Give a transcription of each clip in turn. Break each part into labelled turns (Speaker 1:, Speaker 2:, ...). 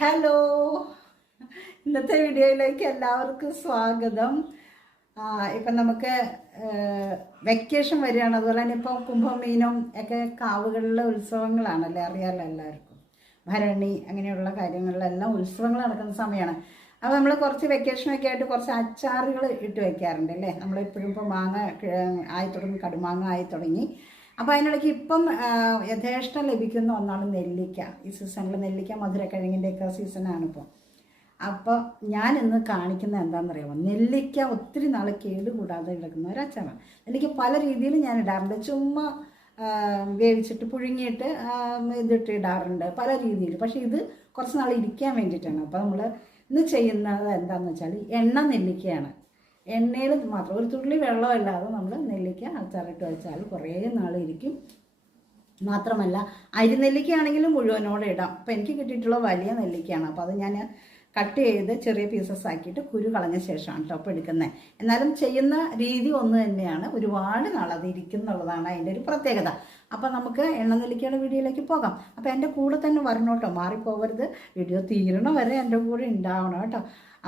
Speaker 1: Hello ഇന്നത്തെ വീഡിയോയിലേക്ക് എല്ലാവർക്കും സ്വാഗതം. ഇപ്പം നമുക്ക് വെക്കേഷൻ വരികയാണ്. അതുപോലെ തന്നെ ഇപ്പോൾ കുംഭമീനും ഒക്കെ കാവുകളിലെ ഉത്സവങ്ങളാണല്ലേ? അറിയാമല്ലോ എല്ലാവർക്കും. ഭരണി അങ്ങനെയുള്ള കാര്യങ്ങളിലെല്ലാം ഉത്സവങ്ങൾ നടക്കുന്ന സമയമാണ്. അപ്പോൾ നമ്മൾ കുറച്ച് വെക്കേഷനൊക്കെ ആയിട്ട് കുറച്ച് അച്ചാറുകൾ ഇട്ട് വെക്കാറുണ്ട് അല്ലേ? നമ്മളിപ്പോഴും ഇപ്പോൾ മാങ്ങ ആയി തുടങ്ങി കടുമാങ്ങ ആയി തുടങ്ങി. അപ്പോൾ അതിനിടയ്ക്ക് ഇപ്പം യഥേഷ്ടം ലഭിക്കുന്ന ഒന്നാണ് നെല്ലിക്ക. ഈ സീസണിൽ നെല്ലിക്ക മധുരക്കിഴങ്ങിന്റെയൊക്കെ സീസണാണ് ഇപ്പോൾ അപ്പോൾ ഞാൻ ഇന്ന് കാണിക്കുന്നത് എന്താണെന്നറിയാമോ നെല്ലിക്ക ഒത്തിരി നാൾ കേടുകൂടാതെ കിടക്കുന്ന ഒരു അച്ചാറാണ് നെല്ലിക്ക പല രീതിയിൽ ഞാൻ ഇടാറുണ്ട്. ചുമ്മാ വേവിച്ചിട്ട് പുഴുങ്ങിയിട്ട് ഇതിട്ട് ഇടാറുണ്ട്. പല രീതിയിൽ പക്ഷേ ഇത് കുറച്ച് നാൾ ഇരിക്കാൻ വേണ്ടിയിട്ടാണ്. അപ്പോൾ നമ്മൾ ഇന്ന് ചെയ്യുന്നത് എന്താണെന്ന് വെച്ചാൽ എണ്ണ നെല്ലിക്കയാണ്. എണ്ണയിൽ മാത്രം. ഒരു തുള്ളി വെള്ളമല്ലാതെ നമ്മൾ നെല്ലിക്ക അച്ചാറിട്ട് വെച്ചാൽ കുറേ നാൾ ഇരിക്കും. മാത്രമല്ല അരി നെല്ലിക്കയാണെങ്കിലും മുഴുവനോടെ ഇടാം. അപ്പം എനിക്ക് കിട്ടിയിട്ടുള്ള വലിയ നെല്ലിക്കയാണ്. അപ്പോൾ അത് ഞാൻ കട്ട് ചെയ്ത് ചെറിയ പീസസ് ആക്കിയിട്ട് കുരു കളഞ്ഞ ശേഷമാണ് കേട്ടോ അപ്പോൾ എടുക്കുന്നത് എന്നാലും ചെയ്യുന്ന രീതി ഒന്ന് തന്നെയാണ്. ഒരുപാട് നാളത് ഇരിക്കും ഇരിക്കുന്നുള്ളതാണ് അതിന്റെ ഒരു പ്രത്യേകത. അപ്പോൾ നമുക്ക് എണ്ണ നെല്ലിക്കയുടെ വീഡിയോയിലേക്ക് പോകാം. അപ്പോൾ എന്റെ കൂടെ തന്നെ വരണം കേട്ടോ മാറിപ്പോകരുത് വീഡിയോ തീരണ വരെ എന്റെ കൂടെ ഉണ്ടാവണം കേട്ടോ.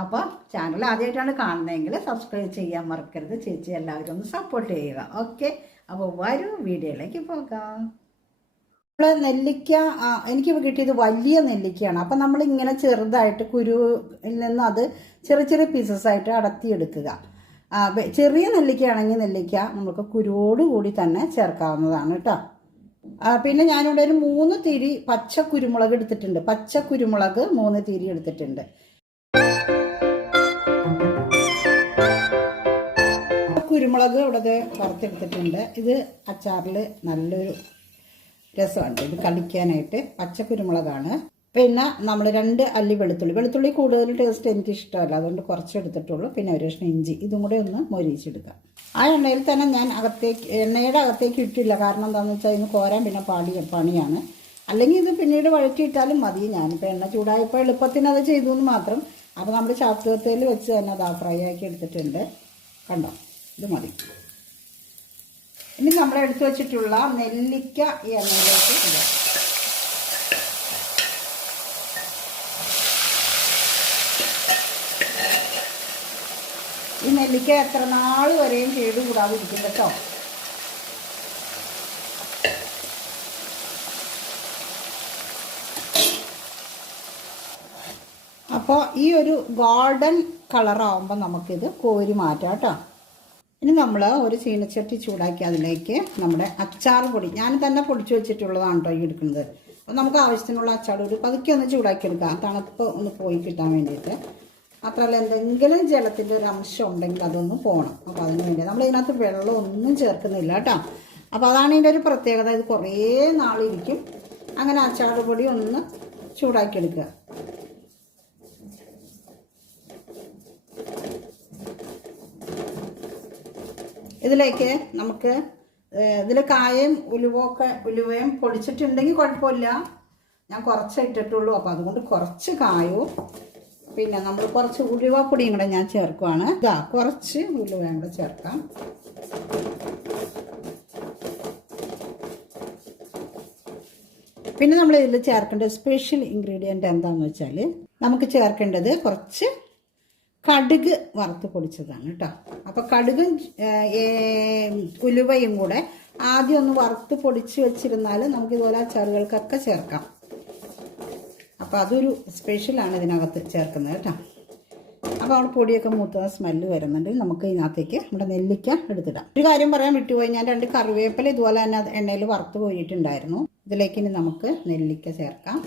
Speaker 1: അപ്പോൾ ചാനൽ ആദ്യമായിട്ടാണ് കാണുന്നതെങ്കിൽ സബ്സ്ക്രൈബ് ചെയ്യാൻ മറക്കരുത്. ചേച്ചി എല്ലാവരും ഒന്ന് സപ്പോർട്ട് ചെയ്യുക. ഓക്കെ അപ്പോൾ വരും വീഡിയോയിലേക്ക് പോകാം. നമ്മൾ നെല്ലിക്ക എനിക്ക് കിട്ടിയത് വലിയ നെല്ലിക്കയാണ്. അപ്പം നമ്മൾ ഇങ്ങനെ ചെറുതായിട്ട് കുരുവിൽ നിന്ന് അത് ചെറിയ ചെറിയ പീസസ് ആയിട്ട് അടത്തിയെടുക്കുക. ചെറിയ നെല്ലിക്കയാണെങ്കിൽ നെല്ലിക്ക നമുക്ക് കുരുവോടുകൂടി തന്നെ ചേർക്കാവുന്നതാണ് കേട്ടോ. പിന്നെ ഞാനിവിടെ ഒരു മൂന്ന് തിരി പച്ച കുരുമുളക് എടുത്തിട്ടുണ്ട്. പച്ച കുരുമുളക് മൂന്ന് തിരി എടുത്തിട്ടുണ്ട്. കുരുമുളക് ഇവിടെ പുറത്തെടുത്തിട്ടുണ്ട് ഇത് അച്ചാറിൽ നല്ലൊരു രസമുണ്ട്. ഇത് കളിക്കാനായിട്ട് പച്ചക്കുരുമുളകാണ്. പിന്നെ നമ്മൾ രണ്ട് അല്ലി വെളുത്തുള്ളി. വെളുത്തുള്ളി കൂടുതൽ ടേസ്റ്റ് എനിക്ക് ഇഷ്ടമല്ല. അതുകൊണ്ട് കുറച്ച് എടുത്തിട്ടുള്ളൂ. പിന്നെ ഒരു കഷ്ണം ഇഞ്ചി. ഇതും കൂടെ ഒന്ന് മൊരിച്ചെടുക്കാം ആ എണ്ണയിൽ തന്നെ ഞാൻ അകത്തേക്ക് എണ്ണയുടെ അകത്തേക്ക് ഇട്ടില്ല. കാരണം എന്താണെന്ന് വെച്ചാൽ ഇന്ന് കോരാൻ പിന്നെ പാടി പണിയാണ്. അല്ലെങ്കിൽ ഇത് പിന്നീട് വഴറ്റിയിട്ടാലും മതി. ഞാനിപ്പോൾ എണ്ണ ചൂടായപ്പോൾ എളുപ്പത്തിന് അത് ചെയ്തു എന്ന് മാത്രം. അപ്പോൾ നമ്മൾ ചാപ്റ്റത്തിൽ വെച്ച് തന്നെ അത് ഫ്രൈ ആക്കി എടുത്തിട്ടുണ്ട്. കണ്ടോ? ഇത് മതി. ഇനി നമ്മൾ എടുത്തു വച്ചിട്ടുള്ള നെല്ലിക്ക ഈ എണ്ണയിലേക്ക് ഇടുക. ഈ നെല്ലിക്ക എത്ര നാൾ വരെയും കേട് കൂടാതിരിക്കും കേട്ടോ. അപ്പോൾ ഈ ഒരു ഗോൾഡൻ കളറാവുമ്പോൾ നമുക്കിത് കോരി മാറ്റാം കേട്ടോ. ഇനി നമ്മൾ ഒരു ചീനച്ചട്ടി ചൂടാക്കി അതിലേക്ക് നമ്മുടെ അച്ചാർ പൊടി. ഞാൻ തന്നെ പൊടിച്ചു വെച്ചിട്ടുള്ളതാണ് കേട്ടോ ഈ എടുക്കുന്നത്. അപ്പോൾ നമുക്ക് ആവശ്യത്തിനുള്ള അച്ചാർ ഒരു പതുക്കെ ഒന്ന് ചൂടാക്കി എടുക്കാം. തണുപ്പ് ഒന്ന് പോയി കിട്ടാൻ വേണ്ടിയിട്ട്. മാത്രമല്ല എന്തെങ്കിലും ജലത്തിന്റെ ഒരു അംശം ഉണ്ടെങ്കിൽ അതൊന്ന് പോകണം അപ്പോൾ അതിന് വേണ്ടി നമ്മൾ ഇതിനകത്ത് വെള്ളം ഒന്നും ചേർക്കുന്നില്ല കേട്ടോ അപ്പോൾ അതാണ് ഇതിന്റെ ഒരു പ്രത്യേകത. ഇത് കുറേ നാളിരിക്കും. അങ്ങനെ അച്ചാർ പൊടി ഒന്ന് ചൂടാക്കി എടുക്കുക. ഇതിലേക്ക് നമുക്ക് ഇതിൽ കായയും ഉലുവൊക്കെ ഉലുവയും പൊടിച്ചിട്ടുണ്ടെങ്കിൽ കുഴപ്പമില്ല. ഞാൻ കുറച്ച് ഇട്ടിട്ടുള്ളൂ. അപ്പോൾ അതുകൊണ്ട് കുറച്ച് കായവും പിന്നെ നമ്മൾ കുറച്ച് ഉലുവപ്പൊടിയും കൂടെ ഞാൻ ചേർക്കുവാണ്. ഇതാ കുറച്ച് ഉലുവയും കൂടെ ചേർക്കാം. പിന്നെ നമ്മൾ ഇതിൽ ചേർക്കേണ്ട സ്പെഷ്യൽ ഇൻഗ്രീഡിയന്റ് എന്താണെന്ന് വെച്ചാൽ നമുക്ക് ചേർക്കേണ്ടത് കുറച്ച് കടുക് വറുത്ത് പൊടിച്ചതാണ് കേട്ടോ. അപ്പോൾ കടുകും ഉലുവയും കൂടെ ആദ്യം ഒന്ന് വറുത്ത് പൊടിച്ച് വെച്ചിരുന്നാൽ ഇതുപോലെ അച്ചാറുകൾക്കൊക്കെ ചേർക്കാം. അപ്പോൾ അതൊരു സ്പെഷ്യലാണ് ഇതിനകത്ത് ചേർക്കുന്നത് കേട്ടോ. അപ്പോൾ അവിടെ പൊടിയൊക്കെ മൂത്ത സ്മെല്ല് വരുന്നുണ്ട്. നമുക്ക് ഇതിനകത്തേക്ക് നമ്മുടെ നെല്ലിക്ക എടുത്തിടാം. ഒരു കാര്യം പറയാൻ വിട്ടുപോയി. ഞാൻ രണ്ട് കറിവേപ്പില ഇതുപോലെ തന്നെ എണ്ണയിൽ വറുത്ത് പോയിട്ടുണ്ടായിരുന്നു ഇതിലേക്ക് ഇനി നമുക്ക് നെല്ലിക്ക ചേർക്കാം.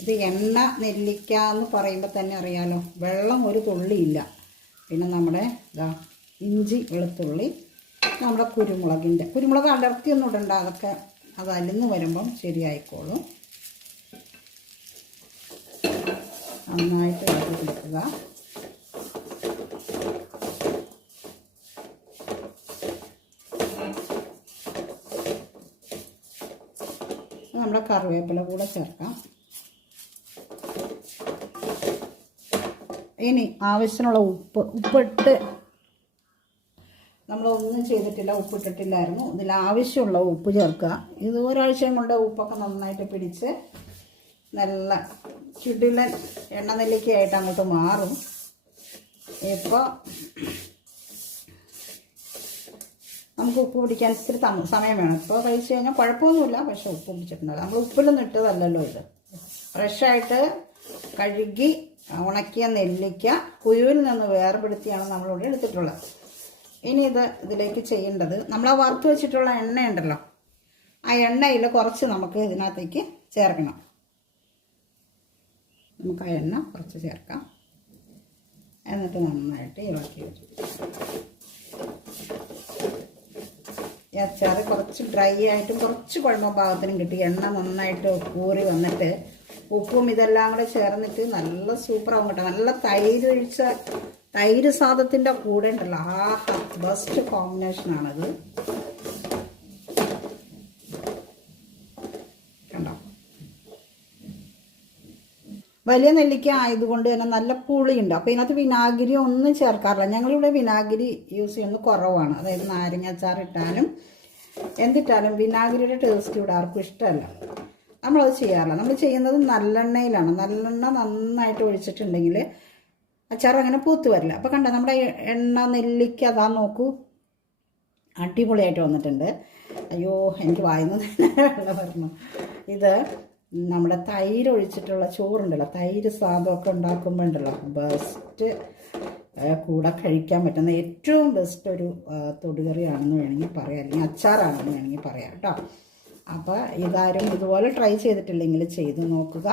Speaker 1: ഇത് എണ്ണ നെല്ലിക്ക എന്ന് പറയുമ്പോൾ തന്നെ അറിയാലോ വെള്ളം ഒരു തുള്ളിയില്ല. പിന്നെ നമ്മുടെ ഇതാ ഇഞ്ചി വെളുത്തുള്ളി നമ്മുടെ കുരുമുളകിന്റെ കുരുമുളക് അടർത്തിയൊന്നും ഇടണ്ട അതൊക്കെ അത് അലിന്ന് വരുമ്പം ശരിയായിക്കോളും. നന്നായിട്ട് ഇളക്കി കൊടുക്കുക. നമ്മുടെ കറിവേപ്പില കൂടെ ചേർക്കാം. ഇനി ആവശ്യത്തിനുള്ള ഉപ്പ് ഉപ്പിട്ട് നമ്മളൊന്നും ചെയ്തിട്ടില്ല ഉപ്പിട്ടിട്ടില്ലായിരുന്നു. ഇതിൽ ആവശ്യമുള്ള ഉപ്പ് ചേർക്കുക. ഇത് ഒരാഴ്ചയും കൊണ്ട് ഉപ്പൊക്കെ നന്നായിട്ട് പിടിച്ച് നല്ല ചുടിലൻ എണ്ണ നെല്ലിക്കയായിട്ട് അങ്ങോട്ട് മാറും. ഇപ്പോൾ നമുക്ക് ഉപ്പ് പിടിക്കാൻ ഇത്തിരി സമയം വേണം. ഇപ്പോൾ കഴിച്ച് കഴിഞ്ഞാൽ കുഴപ്പമൊന്നുമില്ല പക്ഷേ ഉപ്പ് പിടിച്ചിട്ടുണ്ടാവില്ല നമ്മൾ ഉപ്പിലൊന്നും ഇട്ടതല്ലല്ലോ ഇത്. ഫ്രഷായിട്ട് കഴുകി ഉണക്കിയ നെല്ലിക്ക കുരുവിൽ നിന്ന് വേർപെടുത്തിയാണ് നമ്മളിവിടെ എടുത്തിട്ടുള്ളത്. ഇനി ഇത് ഇതിലേക്ക് ചെയ്യേണ്ടത് നമ്മൾ ആ വറുത്ത് വെച്ചിട്ടുള്ള എണ്ണ ഉണ്ടല്ലോ ആ എണ്ണയിൽ കുറച്ച് നമുക്ക് ഇതിനകത്തേക്ക് ചേർക്കണം. നമുക്ക് ആ എണ്ണ കുറച്ച് ചേർക്കാം. എന്നിട്ട് നന്നായിട്ട് ഇളക്കി ഈ അച്ചാർ കുറച്ച് ഡ്രൈ ആയിട്ടും കുറച്ച് കുഴമ്പ ഭാഗത്തിനും കിട്ടി. എണ്ണ നന്നായിട്ട് കൂറി വന്നിട്ട് ഉപ്പും ഇതെല്ലാം കൂടെ ചേർന്നിട്ട് നല്ല സൂപ്പറാവും കേട്ടോ. നല്ല തൈര് ഒഴിച്ച തൈര് സാധത്തിന്റെ കൂടെ ഉണ്ടല്ലോ. ആഹ് ബെസ്റ്റ് കോമ്പിനേഷനാണത് കണ്ടോ? വലിയ നെല്ലിക്ക ആയതുകൊണ്ട് തന്നെ നല്ല പുളിയുണ്ട്. അപ്പോൾ ഇതിനകത്ത് വിനാഗിരി ഒന്നും ചേർക്കാറില്ല. ഞങ്ങളിവിടെ വിനാഗിരി യൂസ് ചെയ്യുന്നത് കുറവാണ്. അതായത് നാരങ്ങ അച്ചാർ ഇട്ടാലും എന്തിട്ടാലും വിനാഗിരിയുടെ ടേസ്റ്റ് ഇവിടെ ആർക്കും ഇഷ്ടമല്ല. നമ്മളത് ചെയ്യാറില്ല. നമ്മൾ ചെയ്യുന്നത് നല്ലെണ്ണയിലാണ്. നല്ലെണ്ണ നന്നായിട്ട് ഒഴിച്ചിട്ടുണ്ടെങ്കിൽ അച്ചാർ അങ്ങനെ പൂത്ത് വരില്ല. അപ്പോൾ കണ്ടോ നമ്മുടെ എണ്ണ നെല്ലിക്ക അതാ നോക്കൂ. അടിപൊളിയായിട്ട് വന്നിട്ടുണ്ട്. അയ്യോ എനിക്ക് വായന വരണം. ഇത് നമ്മുടെ തൈര് ഒഴിച്ചിട്ടുള്ള ചോറുണ്ടല്ലോ. തൈര് സാധമൊക്കെ ഉണ്ടാക്കുമ്പോൾ ഉണ്ടല്ലോ ബെസ്റ്റ് കൂടെ കഴിക്കാൻ പറ്റുന്ന ഏറ്റവും ബെസ്റ്റ് ഒരു തൊടുകറിയാണെന്ന് വേണമെങ്കിൽ പറയാം. അല്ലെങ്കിൽ അച്ചാറാണെന്ന് വേണമെങ്കിൽ പറയാം. കേട്ടോ. അപ്പോൾ ഇതാരും ഇതുപോലെ ട്രൈ ചെയ്തിട്ടില്ലെങ്കിൽ ചെയ്ത് നോക്കുക.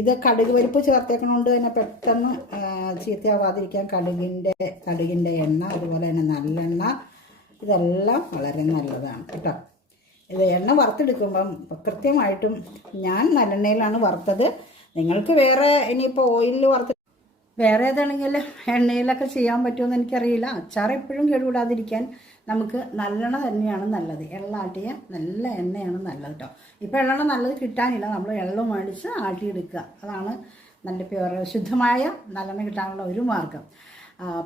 Speaker 1: ഇത് കടുക് പരിപ്പ് ചേർത്തേക്കണോണ്ട് തന്നെ പെട്ടെന്ന് ചീത്തയാവാതിരിക്കാൻ കടുകിന്റെ കടുകിന്റെ എണ്ണ അതുപോലെ തന്നെ നല്ലെണ്ണ ഇതെല്ലാം വളരെ നല്ലതാണ് കേട്ടോ. ഇത് എണ്ണ വറുത്തെടുക്കുമ്പം കൃത്യമായിട്ടും ഞാൻ നല്ലെണ്ണയിലാണ് വറുത്തത്. നിങ്ങൾക്ക് വേറെ ഇനിയിപ്പോൾ ഓയിലിൽ വറുത്ത് വേറെ ഏതാണെങ്കിൽ എണ്ണയിലൊക്കെ ചെയ്യാൻ പറ്റുമെന്ന് എനിക്കറിയില്ല. അച്ചാർ എപ്പോഴും കേടുകൂടാതിരിക്കാൻ നമുക്ക് നല്ലെണ്ണ തന്നെയാണ് നല്ലത്. എള്ളാട്ടിയ നല്ല എണ്ണയാണ് നല്ലത് കേട്ടോ ഇപ്പോൾ എള്ളെണ്ണ നല്ലത് കിട്ടാനില്ല. നമ്മൾ എള്ളം മേടിച്ച് ആട്ടിയെടുക്കുക അതാണ് നല്ല പ്യുവർ ശുദ്ധമായ നല്ലെണ്ണ കിട്ടാനുള്ള ഒരു മാർഗം.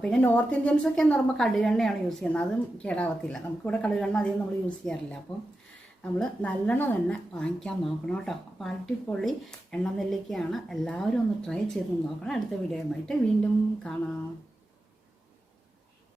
Speaker 1: പിന്നെ നോർത്ത് ഇന്ത്യൻസൊക്കെ എന്ന് പറയുമ്പോൾ കടുകെണ്ണയാണ് യൂസ് ചെയ്യുന്നത്. അതും കേടാവത്തില്ല. നമുക്കിവിടെ കടുകെണ്ണ അധികം നമ്മൾ യൂസ് ചെയ്യാറില്ല. അപ്പം നമ്മൾ നല്ലെണ്ണ തന്നെ വാങ്ങിക്കാൻ നോക്കണം കേട്ടോ അപ്പോൾ അടിപൊളി എണ്ണ നെല്ലിക്കയാണ് എല്ലാവരും ഒന്ന് ട്രൈ ചെയ്ത് നോക്കണം. അടുത്ത വീഡിയോയുമായിട്ട് വീണ്ടും കാണാം.